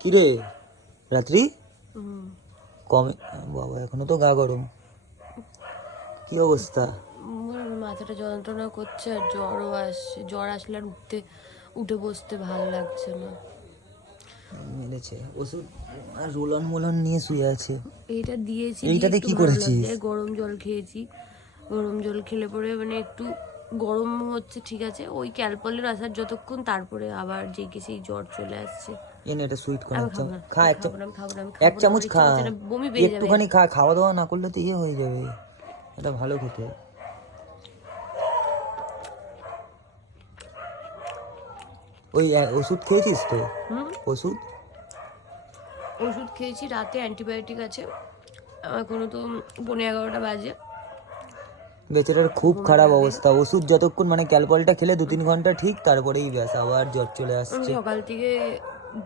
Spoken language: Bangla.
কি রে রাত্রি কমে বাবা, এখনো তো গা গরম। কি অবস্থা? মাথাটা যন্ত্রণা করছে আর জ্বরও আসছে। জ্বর আসলে আর উঠে বসতে ভালো লাগছে না। মেলেছে ওষুধ আর রোলন মোলন নিয়ে শুয়ে আছে। এইটা দিয়েছি, এইটাতে কি করেছিস? গরম জল খেয়েছি। গরম জল খেলে পরে মানে একটু গরম হচ্ছে, ঠিক আছে। ওই ক্যালপলের আসার যতক্ষণ, তারপরে আবার জেগে সেই জ্বর চলে আসছে। এনে এটা সুইট কোন আমি এক খাবো না, খা, আমি এক খাবো না, আমি খাবো না, আমি এক খাবো না, চামচ আমার ইচ্ছা খা, করছে না, বমি বেরিয়ে যাবে। একটুখানি খা। খাওয়া দাওয়া না করলে তো ইয়ে হয়ে যাবে। এটা ভালো খেতে। ওই ওষুধ খেয়েছিস তো? ওষুধ ওষুধ খেয়েছি, রাতে অ্যান্টিবায়োটিক আছে। এখনো তো 11:30 বাজে। বেচারার খুব খারাপ অবস্থা। ওষুধ যতক্ষণ মানে ক্যালপলটা খেলে 2-3 ঘন্টা ঠিক, তারপরেই ব্যাস আবার জ্বর চলে আসছে। সকাল থেকে